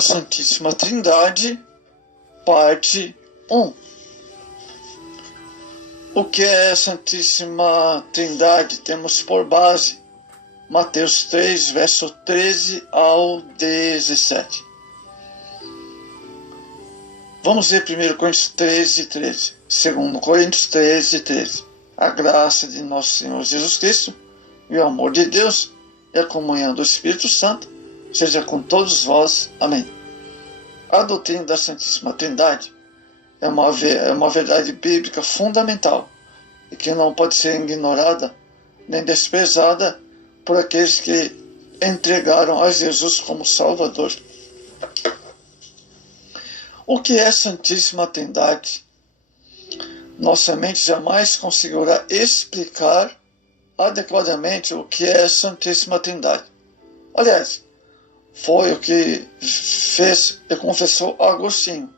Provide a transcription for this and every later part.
a Santíssima Trindade, parte 1. O que é a Santíssima Trindade? Temos por base Mateus 3, verso 13 ao 17. Vamos ver 1 Coríntios 13, 13. 2 Coríntios 13, 13. A graça de nosso Senhor Jesus Cristo e o amor de Deus e a comunhão do Espírito Santo seja com todos vós. Amém. A doutrina da Santíssima Trindade é uma verdade bíblica fundamental e que não pode ser ignorada nem desprezada por aqueles que entregaram a Jesus como Salvador. O que é Santíssima Trindade? Nossa mente jamais conseguirá explicar adequadamente o que é Santíssima Trindade. Aliás, foi o que fez e confessou Agostinho,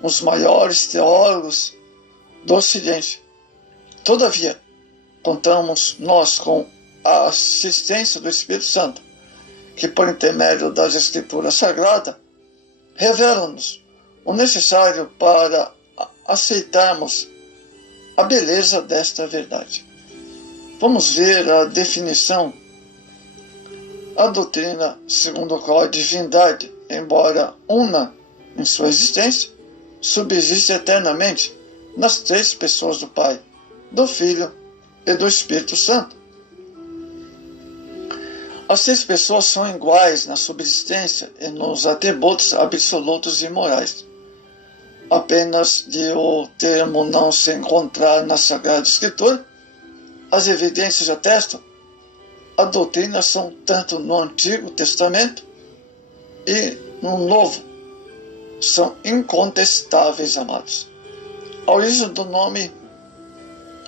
um dos maiores teólogos do Ocidente. Todavia, contamos nós com a assistência do Espírito Santo, que por intermédio das Escrituras Sagradas, revela-nos o necessário para aceitarmos a beleza desta verdade. Vamos ver a definição. A doutrina segundo a qual a divindade, embora una em sua existência, subsiste eternamente nas três pessoas do Pai, do Filho e do Espírito Santo. As três pessoas são iguais na subsistência e nos atributos absolutos e morais. Apenas de o termo não se encontrar na Sagrada Escritura, as evidências atestam a doutrina são tanto no Antigo Testamento e no Novo. São incontestáveis, amados. A origem do nome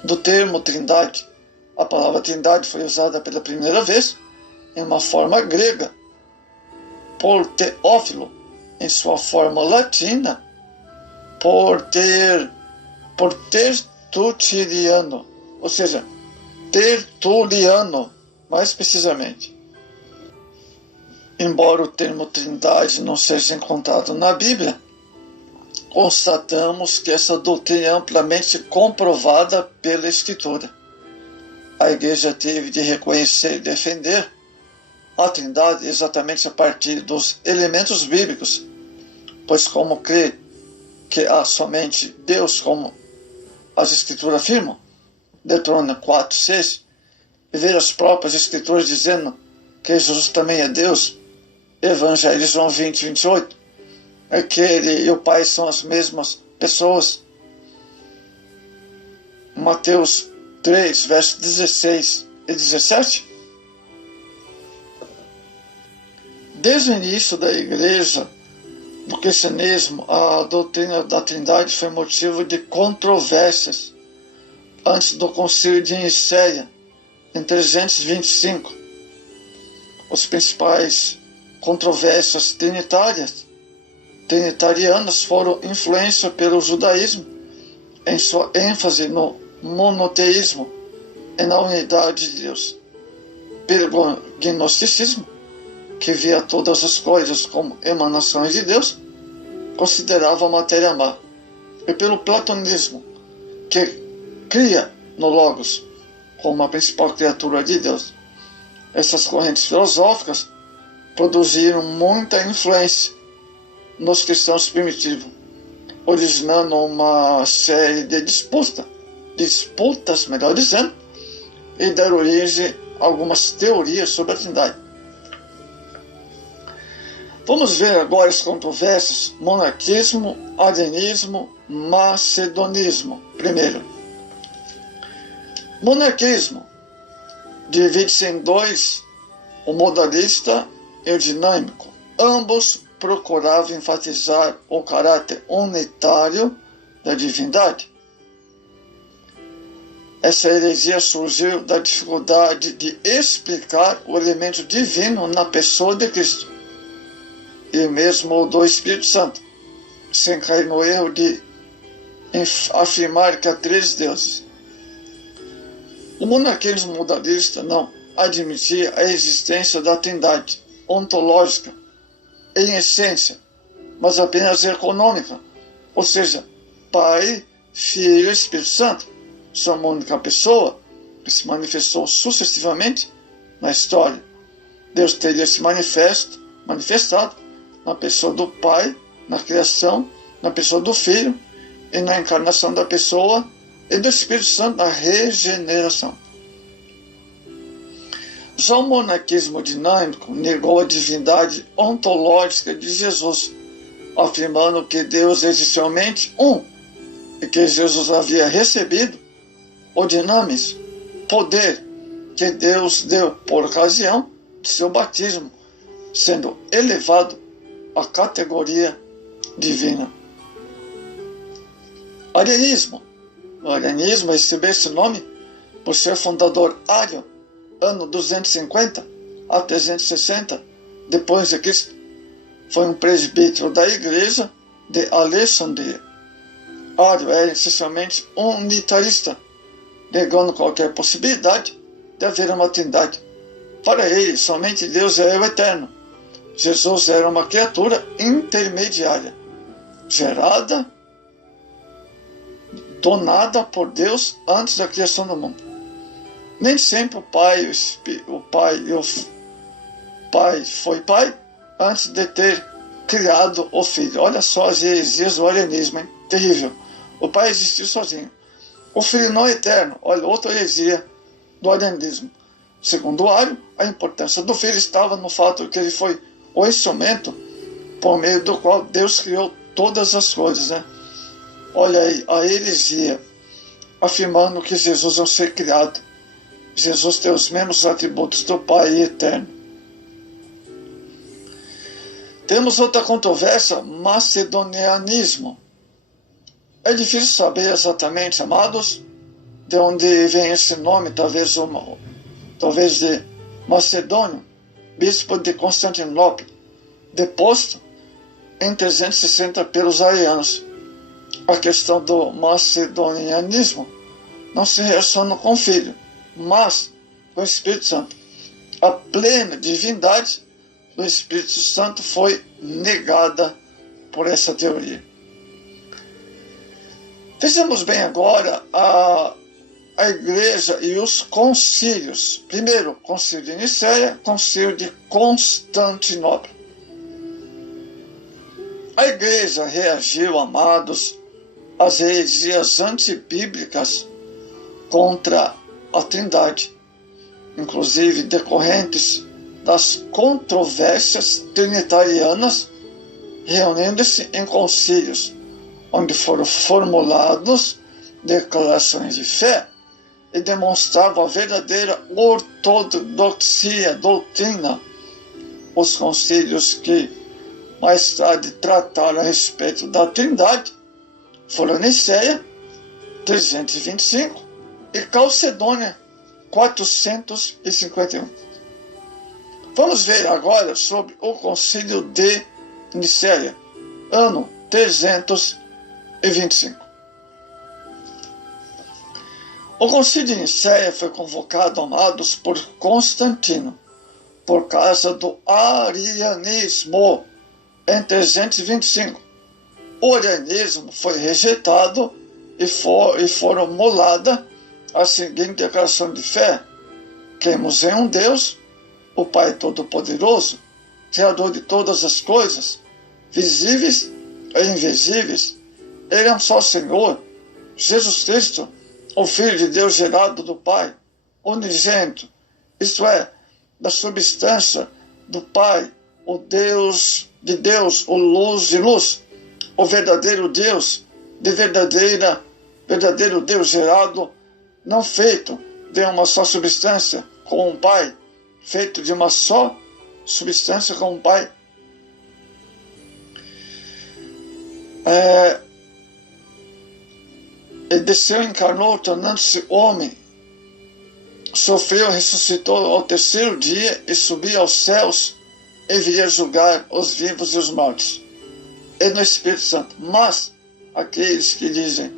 do termo Trindade. A palavra Trindade foi usada pela primeira vez em uma forma grega por Teófilo, em sua forma latina por Tertuliano, ou seja, Tertuliano, mais precisamente. Embora o termo Trindade não seja encontrado na Bíblia, constatamos que essa doutrina é amplamente comprovada pela Escritura. A Igreja teve de reconhecer e defender a Trindade exatamente a partir dos elementos bíblicos, pois como crê que há somente Deus, como as Escrituras afirmam, Deuteronômio 4, 6, e ver as próprias Escrituras dizendo que Jesus também é Deus, Evangelho de João 20, 28, é que Ele e o Pai são as mesmas pessoas. Mateus 3, versos 16 e 17. Desde o início da Igreja, do cristianismo, a doutrina da Trindade foi motivo de controvérsias antes do Concílio de Nicéia, em 325. Os principais controvérsias trinitarianas foram influência pelo judaísmo, em sua ênfase no monoteísmo e na unidade de Deus, pelo gnosticismo, que via todas as coisas como emanações de Deus, considerava a matéria má, e pelo platonismo, que cria no Logos como a principal criatura de Deus. Essas correntes filosóficas produziram muita influência nos cristãos primitivos, originando uma série de disputas, melhor dizendo, e deram origem a algumas teorias sobre a Trindade. Vamos ver agora as controvérsias: monarquismo, arianismo, macedonismo. Primeiro, monarquismo divide-se em dois, o modalista e o dinâmico. Ambos procuravam enfatizar o caráter unitário da divindade. Essa heresia surgiu da dificuldade de explicar o elemento divino na pessoa de Cristo e mesmo do Espírito Santo, sem cair no erro de afirmar que há três deuses. O monarquismo modalista não admitia a existência da Trindade ontológica em essência, mas apenas econômica, ou seja, Pai, Filho e Espírito Santo, são uma única pessoa que se manifestou sucessivamente na história. Deus teria se manifestado na pessoa do Pai, na criação, na pessoa do Filho e na encarnação da pessoa e do Espírito Santo na regeneração. Já o monarquismo dinâmico negou a divindade ontológica de Jesus, afirmando que Deus é essencialmente um e que Jesus havia recebido o dinamis, poder que Deus deu por ocasião de seu batismo, sendo elevado à categoria divina. Arianismo. O arianismo recebeu esse nome por seu fundador Ário, ano 250 a 360 depois de Cristo. Foi um presbítero da Igreja de Alexandria. Ário era essencialmente unitarista, negando qualquer possibilidade de haver uma trindade. Para ele, somente Deus é o eterno. Jesus era uma criatura intermediária, gerada, donada por Deus antes da criação do mundo. Nem sempre o Pai foi Pai antes de ter criado o Filho. Olha só as heresias do arianismo, hein? Terrível. O Pai existiu sozinho. O Filho não é eterno. Olha, outra heresia do arianismo. Segundo Ário, a importância do Filho estava no fato de que ele foi o instrumento por meio do qual Deus criou todas as coisas, né? Olha aí, a heresia, afirmando que Jesus é um ser criado. Jesus tem os mesmos atributos do Pai eterno. Temos outra controvérsia, macedonianismo. É difícil saber exatamente, amados, de onde vem esse nome, talvez de Macedônio, bispo de Constantinopla, deposto em 360 pelos arianos. A questão do macedonianismo não se relaciona com o Filho, mas com o Espírito Santo. A plena divindade do Espírito Santo foi negada por essa teoria. Vejamos bem agora a Igreja e os concílios. Primeiro, concílio de Nicéia, concílio de Constantinopla. A Igreja reagiu, amados, às heresias antibíblicas contra a Trindade, inclusive decorrentes das controvérsias trinitarianas, reunindo-se em concílios, onde foram formulados declarações de fé e demonstravam a verdadeira ortodoxia, doutrina. Os concílios que mais tarde trataram a respeito da Trindade foram Nicéia, 325, e Calcedônia, 451. Vamos ver agora sobre o Concílio de Nicéia, ano 325. O Concílio de Nicéia foi convocado, amados, por Constantino, por causa do arianismo, em 325. O arianismo foi rejeitado e formulada a seguinte declaração de fé: cremos em um Deus, o Pai Todo-Poderoso, Criador de todas as coisas, visíveis e invisíveis. Ele é um só Senhor, Jesus Cristo, o Filho de Deus gerado do Pai, unigênito, isto é, da substância do Pai, o Deus de Deus, o luz de luz, o verdadeiro Deus, verdadeiro Deus gerado, não feito de uma só substância com o Pai, feito de uma só substância com o Pai. Ele desceu, encarnou, tornando-se homem, sofreu, ressuscitou ao terceiro dia e subiu aos céus e viria julgar os vivos e os mortos. E no Espírito Santo. Mas aqueles que dizem,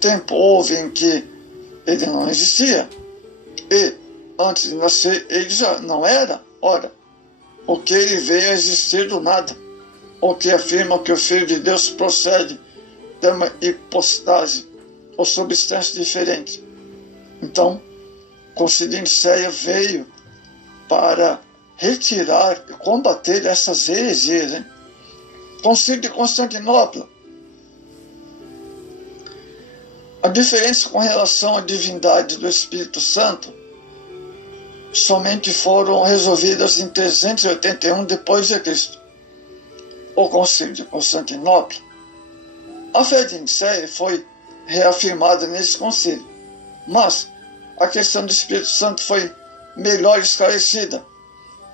tempo houve em que ele não existia, e antes de nascer ele já não era, ora, o que ele veio a existir do nada, ou que afirmam que o Filho de Deus procede de uma hipostase ou substância diferente. Então, Concílio de Nicéia veio para retirar e combater essas heresias. Hein? Concílio de Constantinopla. A diferença com relação à divindade do Espírito Santo somente foram resolvidas em 381 depois de Cristo. O Concílio de Constantinopla. A fé de Nicéia foi reafirmada nesse concílio, mas a questão do Espírito Santo foi melhor esclarecida.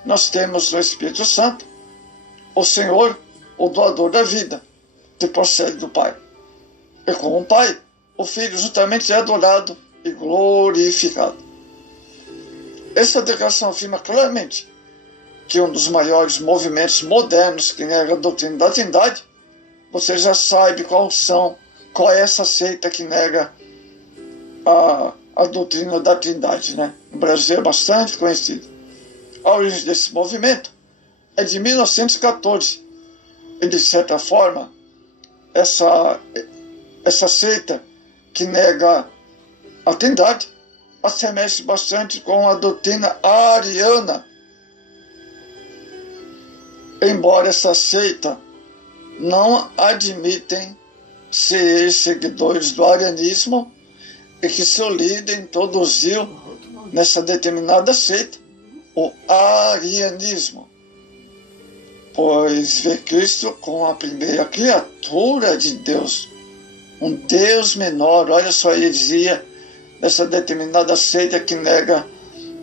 Nós temos no Espírito Santo o Senhor, o doador da vida, que procede do Pai. E como o Pai, o Filho juntamente é adorado e glorificado. Essa declaração afirma claramente que um dos maiores movimentos modernos que nega a doutrina da Trindade, você já sabe qual é essa seita que nega a doutrina da Trindade, né? No Brasil é bastante conhecido. A origem desse movimento é de 1914 e, de certa forma, essa seita que nega a Trindade assemelha-se bastante com a doutrina ariana. Embora essa seita não admitem ser seguidores do arianismo e que seu líder introduziu nessa determinada seita o arianismo, pois vê Cristo como a primeira criatura de Deus, um Deus menor. Olha só a heresia dessa determinada seita que nega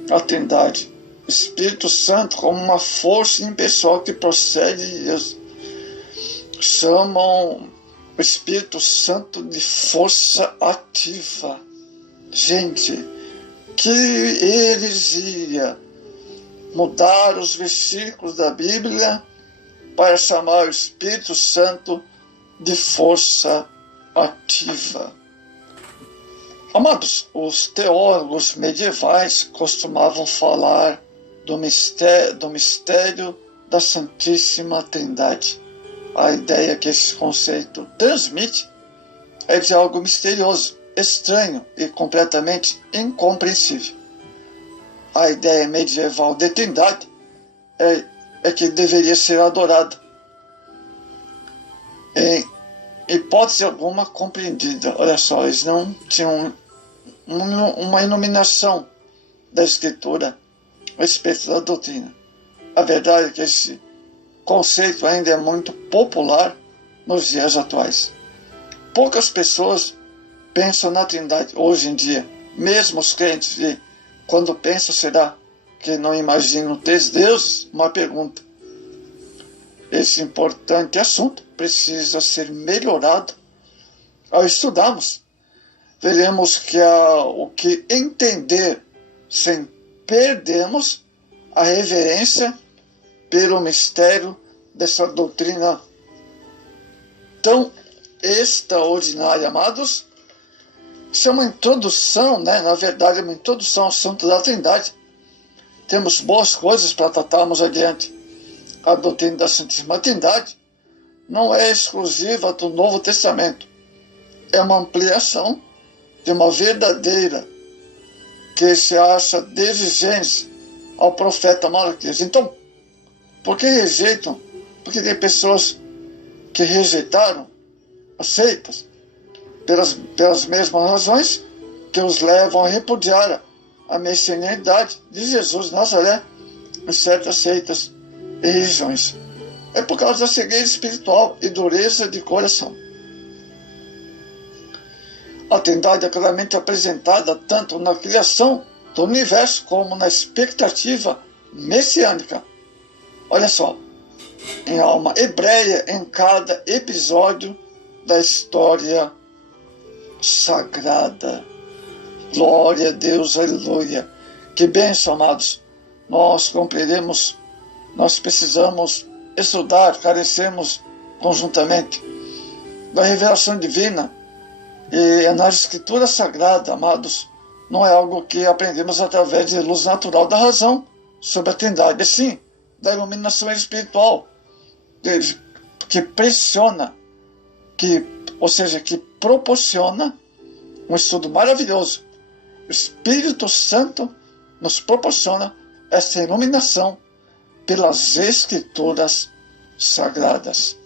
a Trindade. Espírito Santo como uma força impessoal que procede de Deus. Chamam o Espírito Santo de força ativa. Gente, que heresia! Mudar os versículos da Bíblia para chamar o Espírito Santo de força ativa. Amados, os teólogos medievais costumavam falar do mistério da Santíssima Trindade. A ideia que esse conceito transmite é de algo misterioso, estranho e completamente incompreensível. A ideia medieval de Trindade é que deveria ser adorada, em hipótese alguma compreendida. Olha só, eles não tinham uma iluminação da Escritura a respeito da doutrina. A verdade é que esse conceito ainda é muito popular nos dias atuais. Poucas pessoas pensam na Trindade hoje em dia, mesmo os crentes, e quando pensam, será que não imaginam 3 deuses? Uma pergunta. Esse importante assunto precisa ser melhorado. Ao estudarmos, veremos que há o que entender sem perdermos a reverência pelo mistério dessa doutrina tão extraordinária, amados. Isso é uma introdução, né? Na verdade, é uma introdução ao assunto da Trindade. Temos boas coisas para tratarmos adiante. A doutrina da Santíssima Trindade não é exclusiva do Novo Testamento. É uma ampliação de uma verdadeira que se acha desde Gênesis ao profeta Malaquias. Então, por que rejeitam? Porque tem pessoas que rejeitaram as seitas pelas mesmas razões que os levam a repudiar a messianidade de Jesus de Nazaré em certas seitas e regiões. É por causa da cegueira espiritual e dureza de coração. A Trindade é claramente apresentada tanto na criação do universo como na expectativa messiânica. Olha só, em alma hebreia em cada episódio da história sagrada. Glória a Deus, aleluia. Que bênção, amados. Nós compreendemos, nós precisamos estudar, carecemos conjuntamente da revelação divina e na Escritura Sagrada, amados. Não é algo que aprendemos através de luz natural da razão sobre a Trindade. Sim, da iluminação espiritual, que pressiona, ou seja, que proporciona um estudo maravilhoso. O Espírito Santo nos proporciona essa iluminação pelas Escrituras Sagradas.